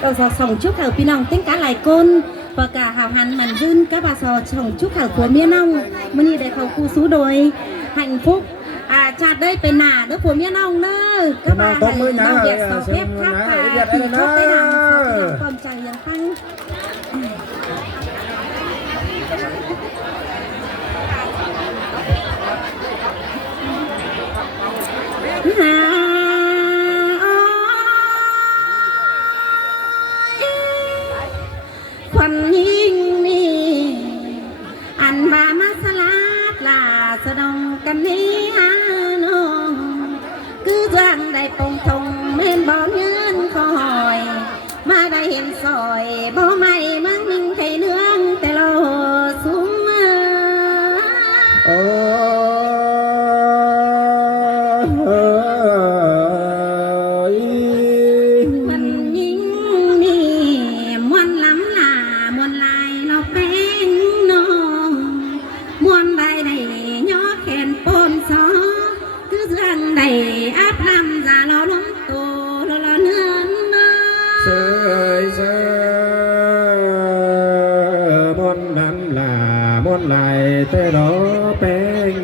เราส่งchúc khẩuพี่น้องtính cả lại côn và cả hào hàn màn dưng các bàส่งchúc khẩu của miên ôngมื่อนี้ได้เขาคู่สู้โดยhạnh phúcชาติได้เป็นหนาเด้อผัวเมียน้องเด้อก็มาให้น้องแยกสอบเพชรครับค่ะที่ชอบได้ทำความใจยังตั้งคนยิ่งนี่อันมาสลาดลาสะดองกันนี้ฮะน้องคือจังได้ปงทงเม่นบ่เงินคอยมาได้เห็นซอยบ่ไม่มั่งมิ่งไข่เนื้องแต่เราสูงมามันยิ่งนี่มวนล้ำลามวนลายเราเป็นน้องมวนได้ได้ย่อแขนปนซอคือจังได้อาบน้ำจะเราล้มตัวเราเนื้อเสยเสยมวนน้ำลามวนไหลแต่เราเป็น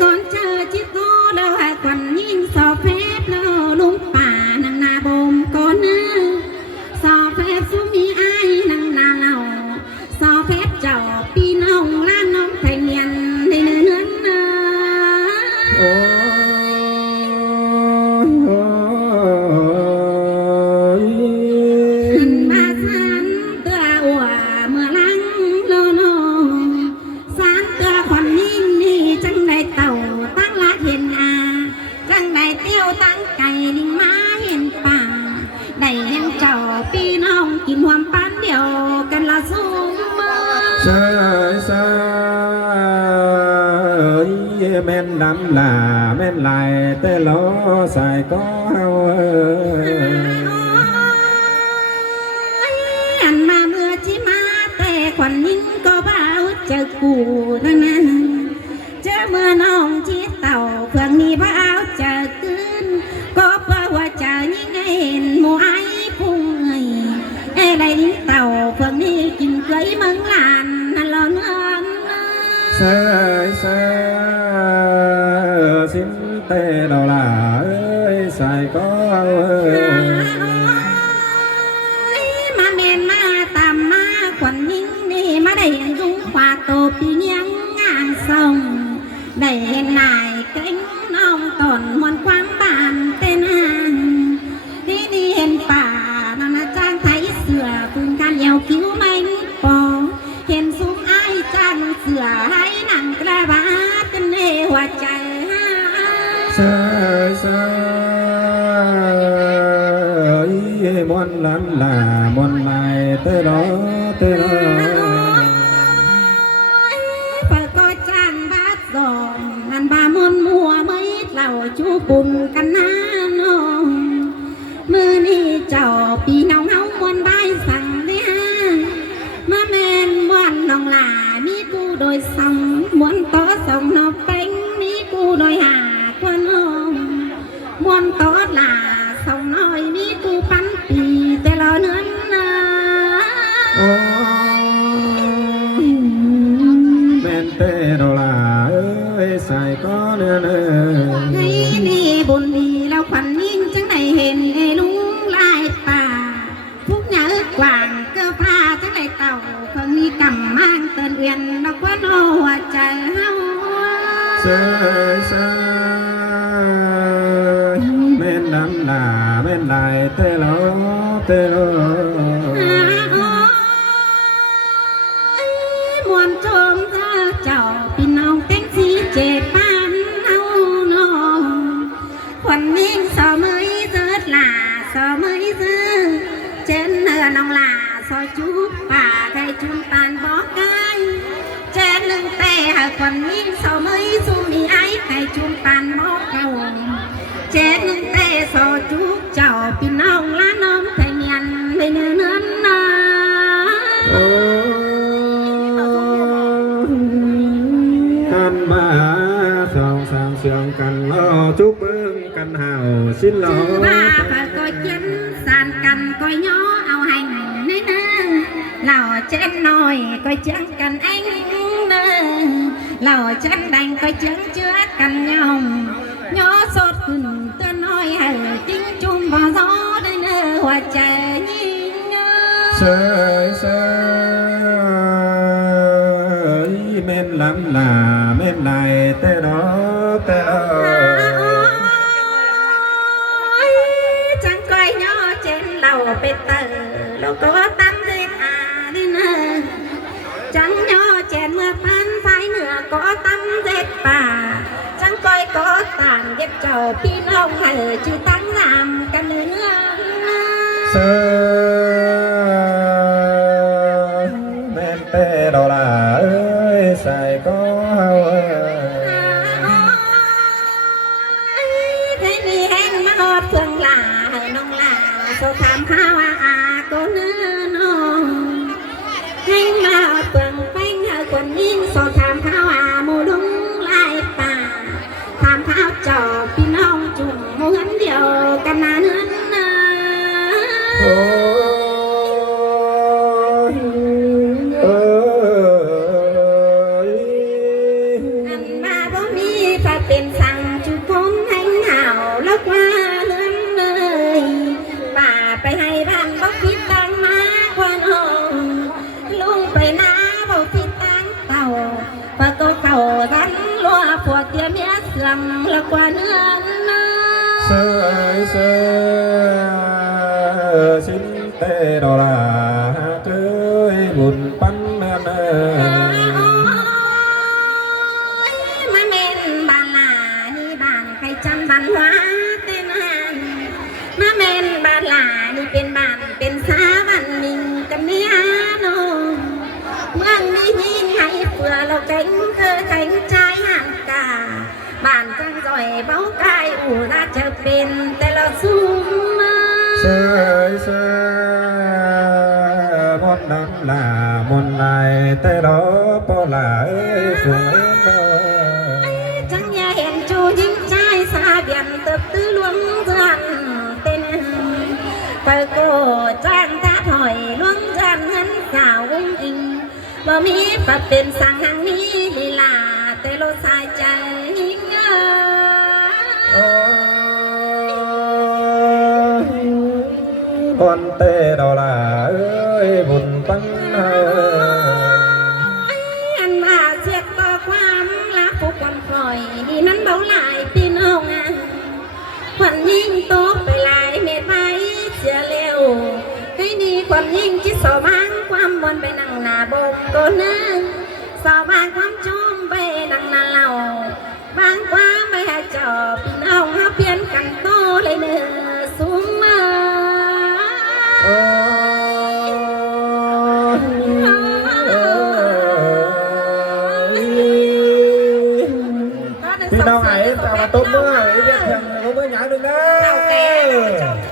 ก่อนเจอจิตโตเราหากวันยิ่งสอบเพชรเราลุงป่านังนาบมก่อนนะสอบเพชรสุมีไอ้นังนาเราสอบเพชรเจ้าพี่น้องล้านน้องไทยเนียนในเนื้อเนื้อมาสันตัวอัวเมื่อลังโลโนสันตัวคนยิ่งนี่จังได้เต่าตั้งละเห็นจังได้เตี้ยวตั้งไก่ลิงมาเห็นป่าได้เห็นเจ้าพี่น้องกินหวมปันเดียวกันละสูงมือเสยเสยแม่นน้ำลาแม่นไหลแต่เราใส่ก็เอาอันมาเมื่อที่มาแต่ขวัญยิ่งก็เบาเจอกูนั่นนะเจอเมื่อน้องที่เต่าเพื่องนี้เบาเจอขึ้นก็เพราะว่าเจอยิ่งเห็นหมูไอ้พุ่งไอ้ไรนี่เต่าเพื่องนี้กินเกยเมืองลานนั่นเราเนื้อเสยเสยสิ้นเตะเราล่ะใส่ก็มาเมนมาตามมาขวัญยิ่งนี่มาได้เห็นลุงควาโตปีเนียงงานส่งได้เห็นนายเก่งน้องตนมวนความบานเต้นนี่นี่เห็นป่านานาจ้างไทยเสือปืนการเยาคิ้วไม่ปอเห็นซุ้มไอ้จ้างเสือให้หนังกระบาดกันในหัวใจเสยเสยมวนล้ำลามวนไหลแต่เราแต่เราเปิดก็จ้างบาดสองนันบามนมัวไม่เหล่าจูปุ่มกันน้ำน้องมือนี่เจ้าปีน้องเฮามวนใบสั่งเนี่ยมาแมนมวนน้องหลามีกูโดยส่งมวนต่อส่งนอกเป็นมีกูโดยหาควน้องมวนต่อหลาส่งน้อยมีกูปันปีแต่เราเนื้อแม่นเตะเราล่ะใส่ก็เนื้อให้นี่บุญดีแล้วขวัญยิ่งจังได้เห็นไอ้ลุงลายป่าทุกหยาอกว่างเกลือผ้าจังได้เต่าเพิ่งมีกำมั่งเตือนเวียนดอกว่าโนหัวใจเฮาเสยเสยแม่นน้ำลาแม่นไหลเตะเราเตะเรามวนโจมเจ้าพี่น้องเต้นสีเจ็ดปานเอาน้องขวัญยิ่งสอมือเจิดลาสอมือเจิดเจนเนื้อน้องลาซอยจุบป่าไทยจุนตานบอกไกเจนหนึ่งแต่หากขวัญยิ่งสอมือสู้มีไอ้ไทยจุนตานบอกเก่าเจนหนึ่งแต่ซอยจุบเจ้าพี่น้องล้านน้องไทยเนียนในเนื้อนา มาสองสามเสียงกันล้อจุกเบิ้งกันเห่าสิ้นล้อ คือว่าphải coi chiến sàn cằn coi nhỏ ao hành nơi nơ lò trên nồi coi chiến cần anh nơ lò trên đành coi chiến chưa cần nhồng nhỏ sốt hừng tơ nói hở chính chung vào gió đây nơ hoa trời nhìn sơi sơi men lắm là men này tê đó chẳng coi nhỏ trên lầu bê tờ lầu có tắm lên đi nơ chẳng nhỏ trên mưa phan phái nửa có tắm dệt bà chẳng coi có tàn dệt trầu phi nông hở chứ tăng làm cả nữa sơi men tê đó là ơi xài có thế đi hẹn mà ngọt phương là nông là số tham khao cô nữ nông hẹn mà phương phanh quần yên số tham khao mù đúng lại bà tham khao trò phi nông chung muốn điều căn nà nữa anh mà bố mi phải tiền sang chú phốn anh hảo lóc qua lớn nơi bà phải hay bạn bóc phít tăng má quan hồn luôn phải ná bóc phít tăng tàu và cô cầu rắn loa phùa tia mía sườn lóc qua nước sơi sơi xin tê đó là chơi buồn bắn men má men bà là ni bàn cây trăm văn hóa tên hàn má men bà là niเป็นบ้านเป็นสาวันมิงกับเมียโนเมืองนี้ยิ่งให้เพื่อเราแข็งคือแข็งใจห่างกาบ้านจังจ่อยเบากายอู่ราจะเป็นแต่เราสู้มา sơi sơi món nắm là món này tê đó po là ơi phường em chẳng nhà hẹn chú dính trai xa biển tập tư luôn dàn tên phải cô trang ta hỏi luôn dàn ngân xào ung inบ่มีปะเป็นสั่งหางนี้làแต่เราสายใจยิ่งเงา con tê đó là ơi buồn bắn anh màเสียต่อความรักผู้คนคอยนั้นเบาหลายพี่น้องขวัญยิ่งโตไปหลายเม็ดไว้เสียเร็วให้ดีขวัญยิ่งคิดสอบางความบนไปนั่งหน้าบงก็นึงสอบางความจุ่มไปนั่งหน้าเหล่าบางความไปหาจอบพี่น้องหาเปลี่ยนกันโตเลยเนื้อสูงมา พี่น้องไอ้แต่มาต้มเมื่อไอ้เด็กยังเขาเมื่อหยาดึงนะ เราแก่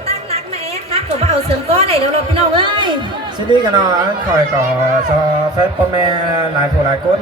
ตั้งรักแม่ครับผมเอาเสริมก้อนไหนเดี๋ยวเราพี่น้องเอ้ย xin đi cái nào khỏi có cho phép con mẹ lại phụ lại cốt